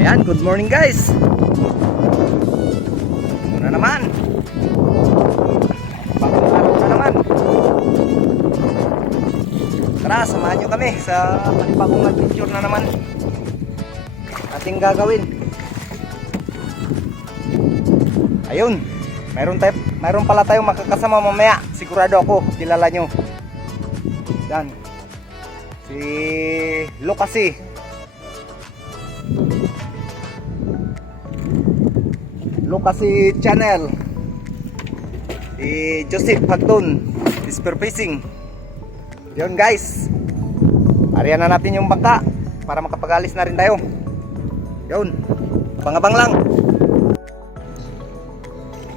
Ayan, good morning guys. Ito na naman. Bagong araw na naman. Tara, samahan nyo kami sa panibagong adventure na naman ating gagawin. Ayun, mayroon pala tayong makakasama mamaya. Sigurado ako, kilala nyo. Yan, si Lucasy Channel, si Joseph Hagdon, Spear Fishing. Yun guys, ariyan na natin yung bangka para makapag-alis na rin tayo. Yun, abang-abang lang.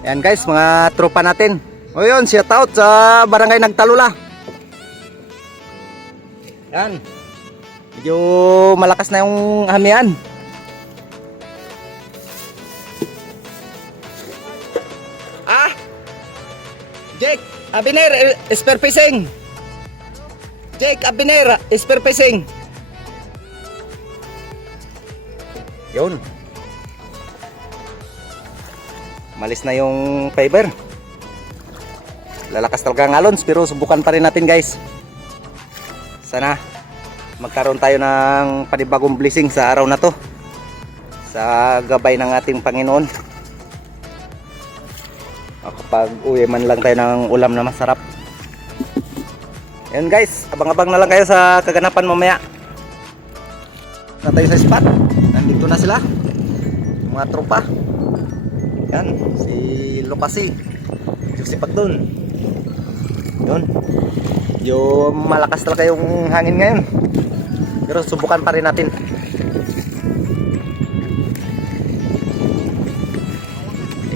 Ayan guys, mga tropa natin. O yun, shout out sa barangay Nagtalula. Yan, medyo malakas na yung hamian. Jake Abiner, Spear Fishing. Jake Abiner, Spear Fishing. Yun, malis na yung fiber. Lalakas talaga ang alons, pero subukan pa rin natin guys. Sana magkaroon tayo ng panibagong blessing sa araw na to, sa gabay ng ating Panginoon. Kapag uwi man lang tayo ng ulam na masarap. Ayan guys, abang-abang na lang kayo sa kaganapan mamaya. Na tayo sa spot. Nandito na sila, mga tropa. Yan, si Lucasy, Joseph Hagdon. Yun, yung malakas talaga yung hangin ngayon, pero subukan pa rin natin.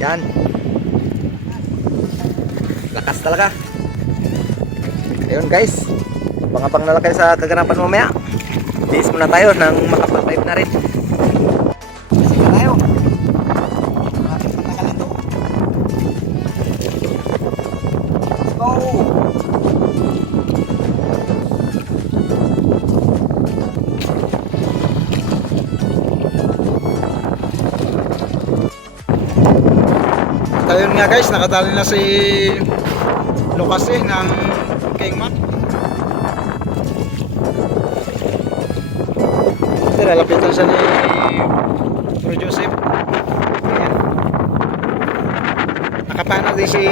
Yan, lakas talaga. Ayun guys, abang-abang na lang kayo sa kaganapan mamaya. Bihis muna tayo nang makapag-live na rin. Sige tayo. Maraming patagal ito. Let's go! Ayun nga guys, nakatali na si Lucasy ng King Mac. Lalapitan siya ni Bro Joseph. Ayan. Nakapana din si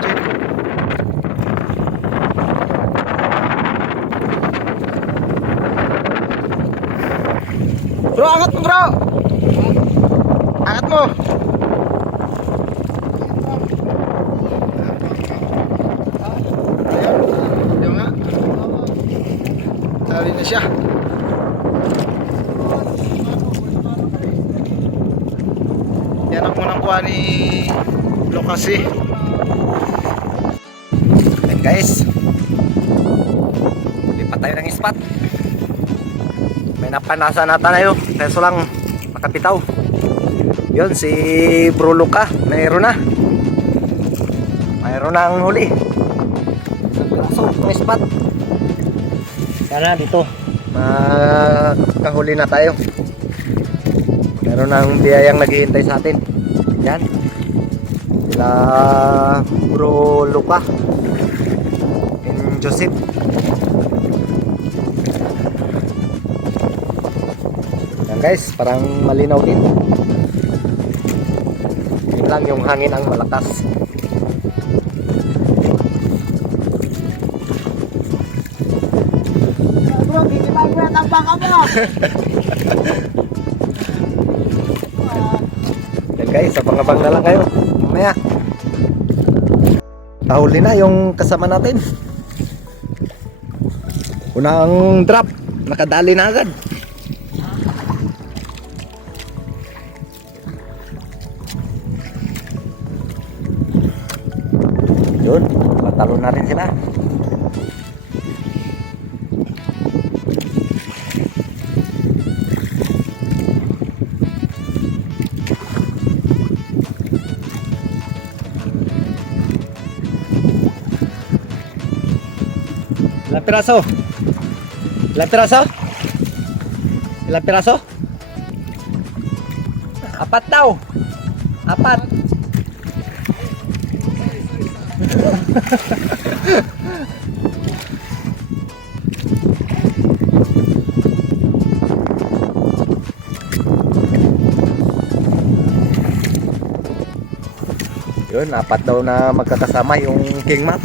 Jake. Bro, angat mo bro! Angat mo! Tali na siya. Yan ang unang kuha ni Lucasy. And guys, lipat tayo ng spot. May napanasa na tayo, kaso lang makapitaw. Yun, si Bro Luca, mayroon na ang huli. So, may spot. Sana dito makahuli na tayo. Meron ng biyayang naghihintay sa atin. Yan, sila Bro Luca and Joseph. Yan guys, parang malinaw din. Yun lang, yung hangin ang malakas. Yan guys, abang-abang na lang kayo mamaya. Nahuli na yung kasama natin. Unang drop, nakadali na agad. Yun, patalo na rin sila. Ilang piraso? Ilang piraso? Ilang piraso? Apat daw. Apat. Yun, apat daw na magkakasama yung king map.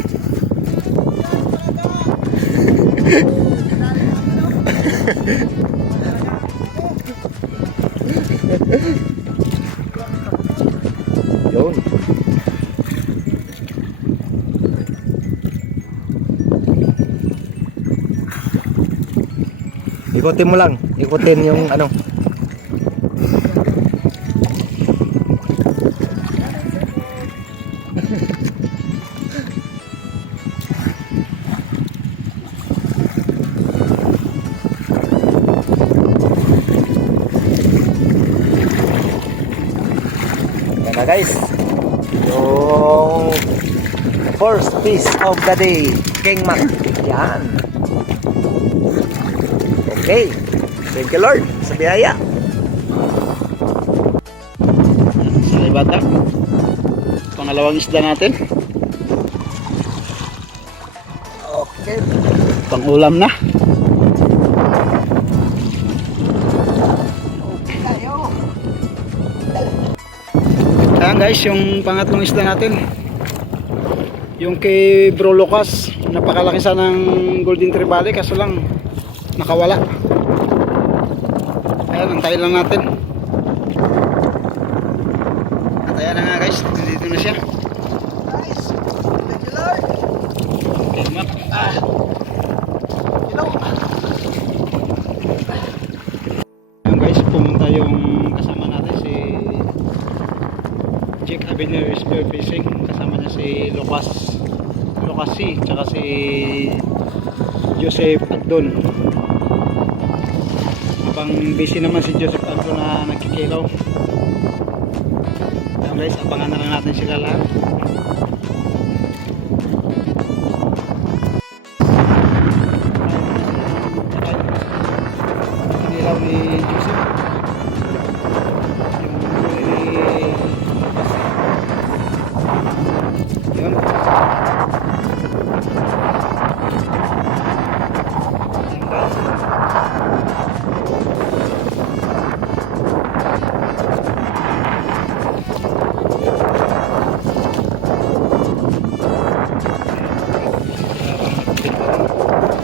Yun. Ikutin mo lang, ikutin yung ano. Yan na guys, yung first piece of the day, King Mac. Yan. Okay, thank you Lord sa biyaya. Sa ibata. Pangalawang isda natin. Okay. Pang-ulam na. Ayan guys, yung pangatlong isda natin. Yung kay Bro Lucas. Napakalaki sana ng Golden Trevally, kaso lang nakawala. Ayan, antayin lang natin. At ayan na nga guys, dito na siya. Guys, thank you Lord. Okay, map. Hello. Ayan guys, pumunta yung kasama natin si Jake Avenir Spear Fishing. Kasama niya si Lucas C, tsaka si Joseph Agdon. Habang busy naman si Joseph Agdon na nagkikilaw. Ayan guys, abangan na lang natin sila lahat. Kikilaw ni Joseph. Yun.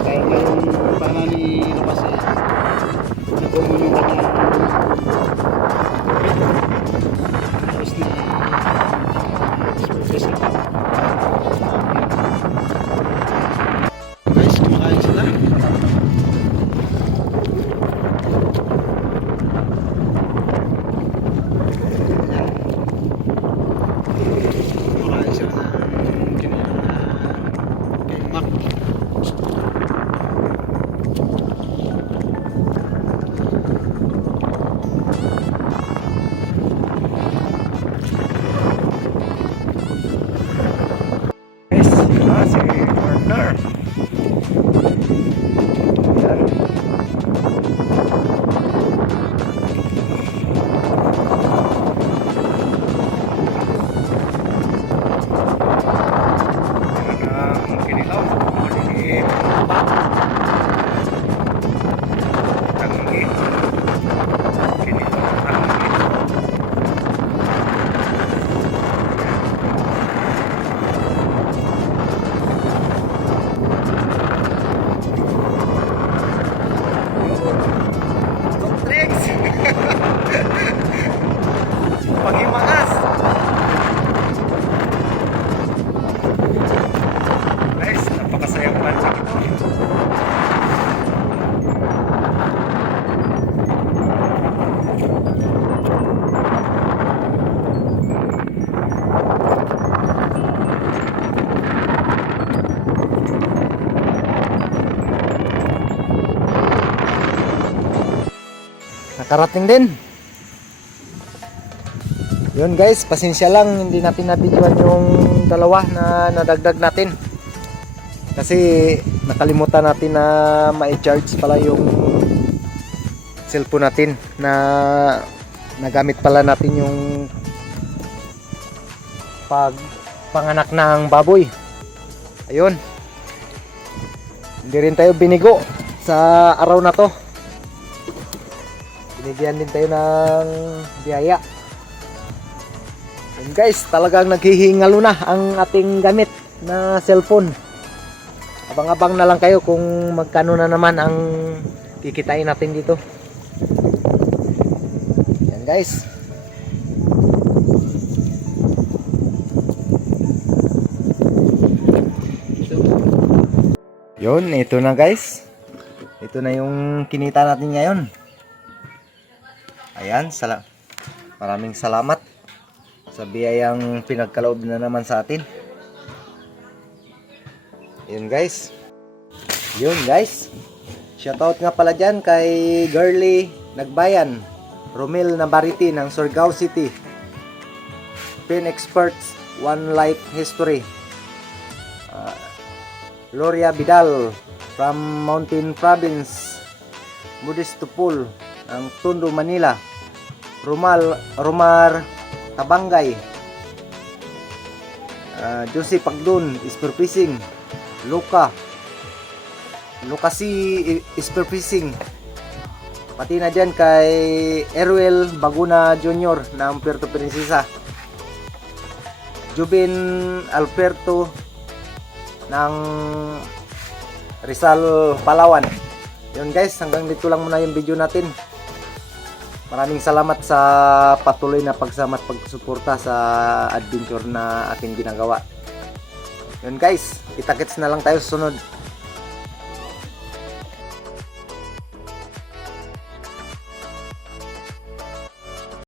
Dahil yung pana ni Lucas nagumon yung kanyang tapos na guys, kumakain sila. Kumakain sila ng kinilang kay Mac. Guys, si partner. Yan. nakarating din. Yun guys, pasensya lang hindi natin nabidyoan yung dalawa na nadagdag natin. Kasi nakalimutan natin na ma-charge pala yung cellphone natin na nagamit pala natin yung panganak ng baboy. Ayun. Hindi rin tayo binigo sa araw na to. Binigyan din tayo ng biyaya. Yun guys, talagang naghihingalo na ang ating gamit na cellphone. Abang-abang na lang kayo kung magkano na naman ang kikitain natin dito. Yan guys. Yun, ito na guys. Ito na yung kinita natin ngayon. Ayan, maraming salamat sa biyayang pinagkaloob na naman sa atin. Yun guys. Yun guys. Shoutout nga pala dyan kay Girly Nagbayan, Romel Nabariti ng Surigao City, Pin Experts, One Life History, Gloria Vidal from Mountain Province, Modesto Pool ng Tondo, Manila, Romar Tabangay, Josie Pagdun, Spear Fishing, Lucasi Spear Fishing, pati na dyan kay Erwel Baguna Jr. ng Puerto Princesa, Jubin Alberto ng Rizal, Palawan. Yun guys, hanggang dito lang muna yung video natin. Maraming salamat sa patuloy na pagsama at pagsuporta sa adventure na ating ginagawa. Yun guys, kita-kits na lang tayo sa sunod.